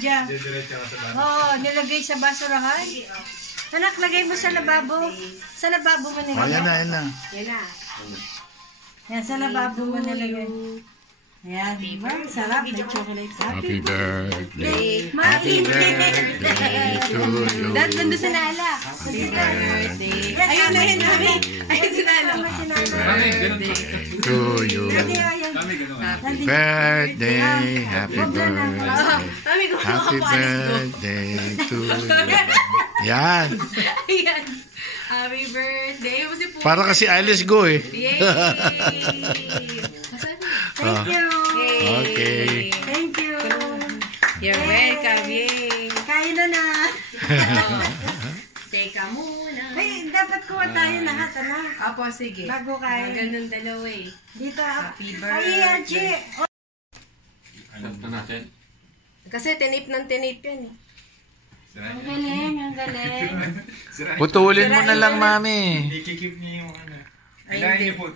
Diyan. Oo, nilagay sa basurahan. Anak, lagay mo sa lababo. Sa lababo mo nilagay. Yan na, yan na. Yan na. Yan, sa lababo mo nilagay. Ayan, diba? Sarap. May chocolate. Happy birthday. Happy birthday to you. Dad, nando sa Nala. Happy birthday. Ayun na yun, Mami. Ayun si Nala. To you. Happy birthday. Happy birthday. Happy birthday to you. Yan. Ayan. Happy birthday. Para kasi Alice go eh. Yay! Thank you. Okay. Thank you. You're welcome. Yay. Kain na na. Teka muna. Ay, dapat kuha tayo lahat, ano? Apo, sige. Bago kain. Ganun dalawa eh. Dito. Happy Ay, Aji. natin. Kasi tinip ng tinip yan eh. Ang galing, ang galing. Putulin mo na lang, Mami. Ikikip niya yung ano. Ay, Kailangan hindi. niyo po.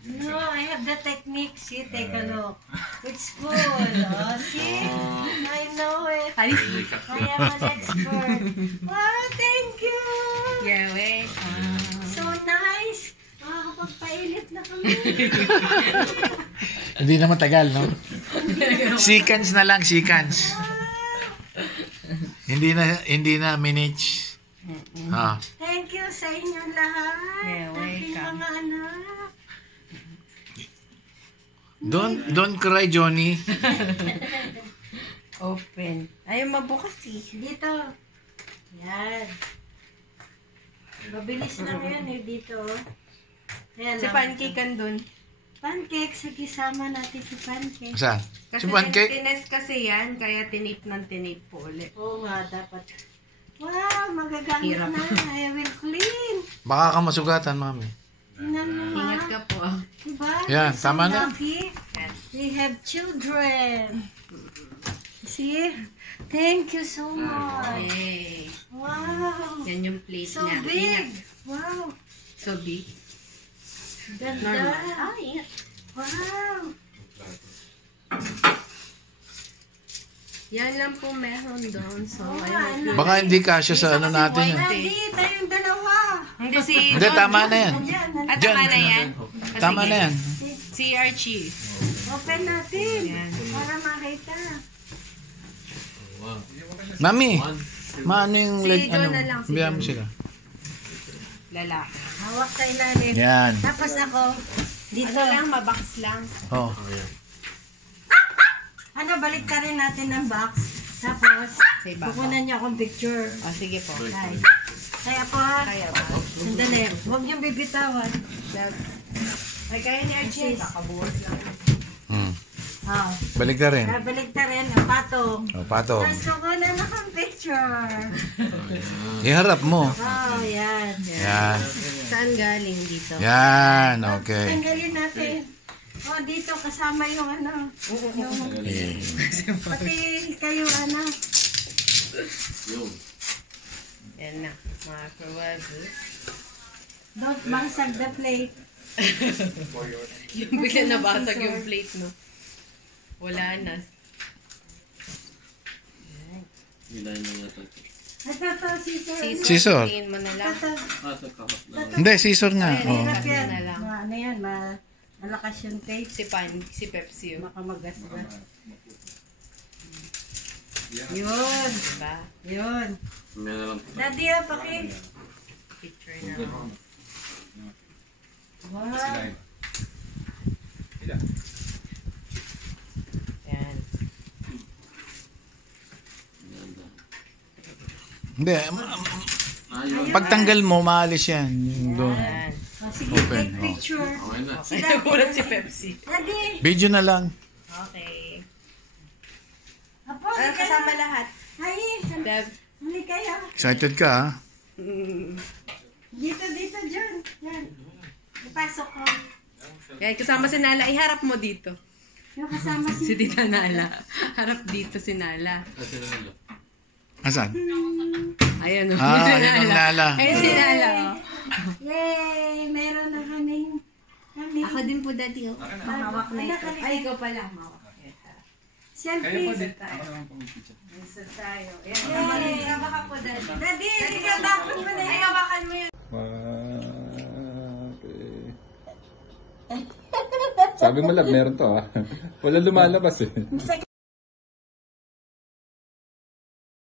No, I have the technique. See, take a look. It's cool. Oh, see? I know it. I am an expert. Wow, thank you. You're welcome. So nice. Makakapagpailit na kami. Hindi na matagal, no? Seconds na lang, seconds. Hindi na minutes. Ah. Thank you sa inyong lahat. Yeah, Aking welcome. mga anak. Don't cry, Johnny. Open. Ayaw mabukas eh. Dito. Yan. Mabilis lang yan eh dito. Ayan Si lang. pancake andun. Pancake. Sige, sama natin si pancake. Saan? Kasi Si pancake? tines kasi yan, kaya tinip ng tinip po ulit. Oo nga, dapat. Wow, magagamit Hirap. na. I will clean. Baka ka masugatan, Mami. Tingnan mo nga. Ingat ka po ah. Diba? Yan, So tama na. lucky. Yan. We have children. See? Thank you so much. Yay. Wow. Yan yung plate So niya. big. Ingat. Wow. So big. Ganda. Normal. Ah, ingat. Wow. Yan lang po meron doon. So, Oh, ayun. ano? Baka hindi kasya sa ano natin yan. Daddy, tayong dalawa. Hindi si Hindi, tama na yan. Ayan, Ah, Diyan. tama na yan. Ah, Tama sige. na yan. Si Archie. Open natin. Yan. Para makita. Mami, maano yung Si leg, John ano? na lang, si Biyan mo John. sila. Lalaki. Hawak sa ilalim. Yan. Tapos ako, dito. Ano lang, mabox lang. Oh. Ano, balik ka rin natin ng box. Tapos, Sa ibabaw. kukunan niya akong picture. O, sige po. Ay. Kaya po ha. Kaya ba? Sandali. Huwag niyong bibitawan. Ay, kaya ni Archie. Kakabuwas lang. Hmm. Oh. Balik na rin. Balik ka rin. Ang patong. Oh, pato. Tapos kukunan akong picture. Iharap mo. Oh, yan. Yan. Saan galing dito? Yan, okay. Tanggalin natin. Oh, dito kasama yung ano. Yung, pati kayo ano. Yan na. Mga kawagos. Don't bangsag the plate. Yung bigla nabasag yung plate, no? Wala na. Ito, scissor. Scissor. Tingin mo na lang. Hindi, scissor nga. Oh. Hirap yan. na lang. Ano yan, malakas yung tape. Si Pepsi. Yun. Makamagasgas. Yun. Diba? Yun. Daddy, paki. Picture na. Wow. Yan. Hindi. Pagtanggal mo, maalis yan. Yung doon. Yan. Oh, sige, Open, take oh. picture. Okay. Nagulat si Pepsi. Daddy. Video na lang. Okay. Apo, Ano kasama lahat? Ay, Dab. hindi kaya. Excited ka, ha? Dito, dyan. Yan. Ipasok ko. Yan, kasama si Nala. Iharap mo dito. Yung kasama Si si... Tita Nala. Harap dito si Nala. Asan? Ayan o. Ah, ayun ang Nala. Ayun si Nala. Oh. Yay! Meron na kami. Ako din po dati. Oh. Mawak na ito. Halika. Ay, ikaw pala. Mawak. Selfie. Ako naman pang picture. Isa tayo. Yay! Baka po, Daddy. Daddy, hindi ka dapat mo na. Ay, hawakan mo yun. Sabi mo lang, meron to ah. Wala lumalabas eh.